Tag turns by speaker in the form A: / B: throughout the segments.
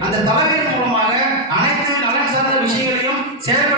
A: அந்த தலைமையின் மூலமாக அனைத்து நலன் சார்ந்த விஷயங்களையும் சேர்த்து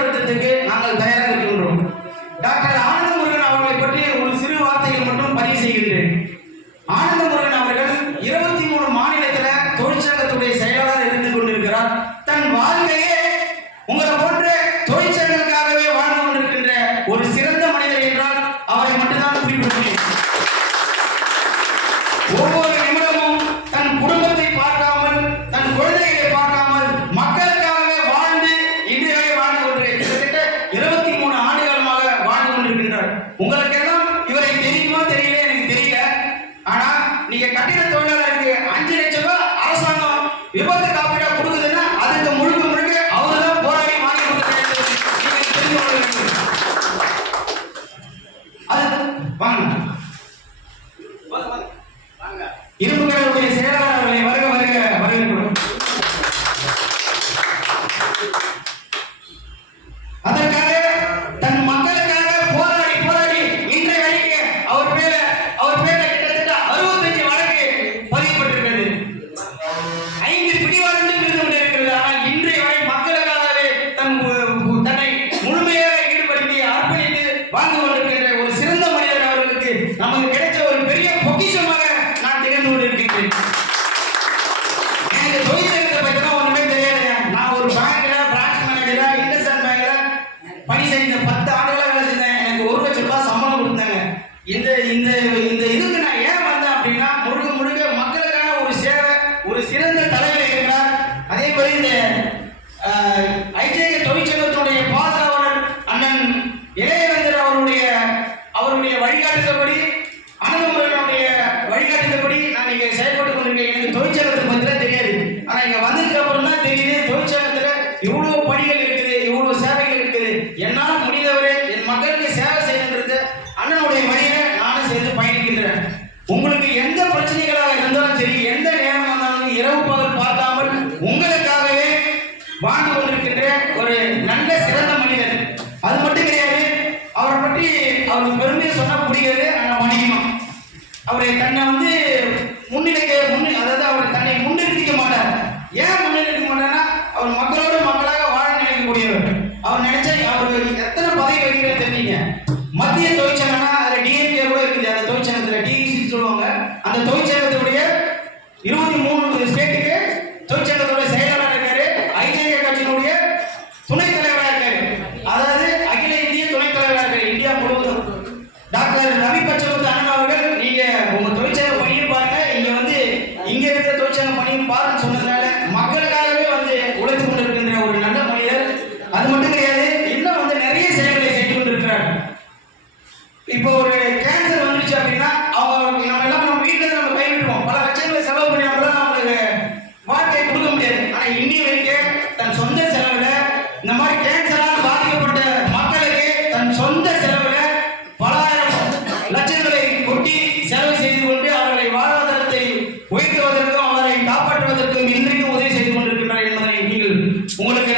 A: இவ்வளவு பணிகள் இருக்குது இவ்வளவு சேவைகள் இருக்குது. என்னால் முடிந்தவரை என் மக்களுக்கு சேவை செய்யணுன்றது அண்ணனுடைய வழியில நானும் சேர்ந்து பயணிக்கின்றேன். உங்களுக்கு எந்த பிரச்சனைகளாக இருந்தாலும் சரி எந்த நேரம் வந்தாலும் இரவு பகல் பார்க்காமல் உங்களுக்காகவே வாழ்ந்து கொண்டிருக்கின்ற ஒரு நல்ல சிறந்த மனிதர் அது மட்டும் கிடையாது அவரை பற்றி அவர் பெருமையை சொன்ன முடியாது அண்ணன் மணிகமாக அவரை தன்னை வந்து முன்னிலைக்க முன்னி அதாவது அவர் தன்னை முன்னிறுத்திக்க மாட்டார். ஏன் முன்னிறுத்திக்க மாட்டார்னா அவர் மக்களோட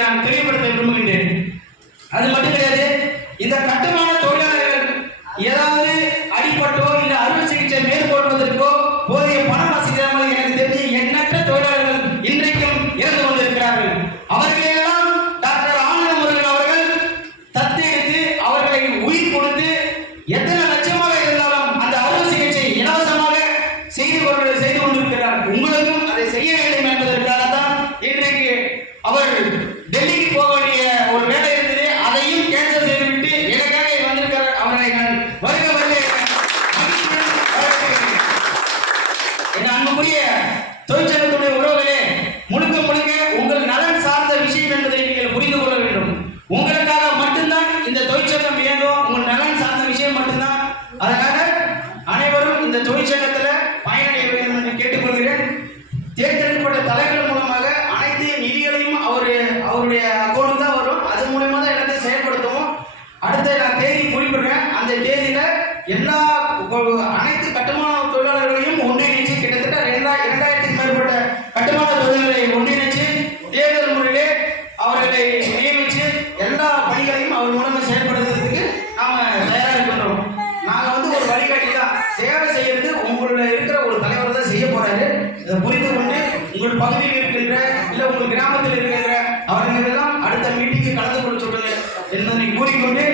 A: நான் தெளிவுபடுத்த விரும்புகின்றேன். அது மட்டும் கிடையாது தொழிற்சங்கத்துடைய உறவுகளே முழுக்க முழுக்க உங்கள் நலன் சார்ந்த விஷயம் என்பதை நீங்கள் புரிந்து கொள்ள வேண்டும். உங்களுக்காக மட்டும்தான் இந்த தொழிற்சங்கம் இயங்கும் உங்கள் நலன் சார்ந்த விஷயம் மட்டும்தான். அதற்காக அனைவரும் இந்த தொழிற்சங்கத்தில் கட்டுமான தொழில்களை ஒன்றிணைச்சு தேர்தல் முறையிலே அவர்களை நியமித்து எல்லா பணிகளையும் அவர் மூலமாக செயல்படுத்துறதுக்கு நாம் தயாராக இருக்கின்றோம். நாங்கள் வந்து ஒரு வழிகாட்டி தான் சேவை செய்யறது உங்களோட இருக்கிற ஒரு தலைவர் தான் செய்ய போறாரு. இதை புரிந்து கொண்டு உங்கள் பகுதியில் இருக்கின்ற இல்லை உங்கள் கிராமத்தில் இருக்கின்ற அவர்களெல்லாம் அடுத்த மீட்டிங்கு கலந்து கொள்ள சொல்றது என்பதனை கூறிக்கொண்டு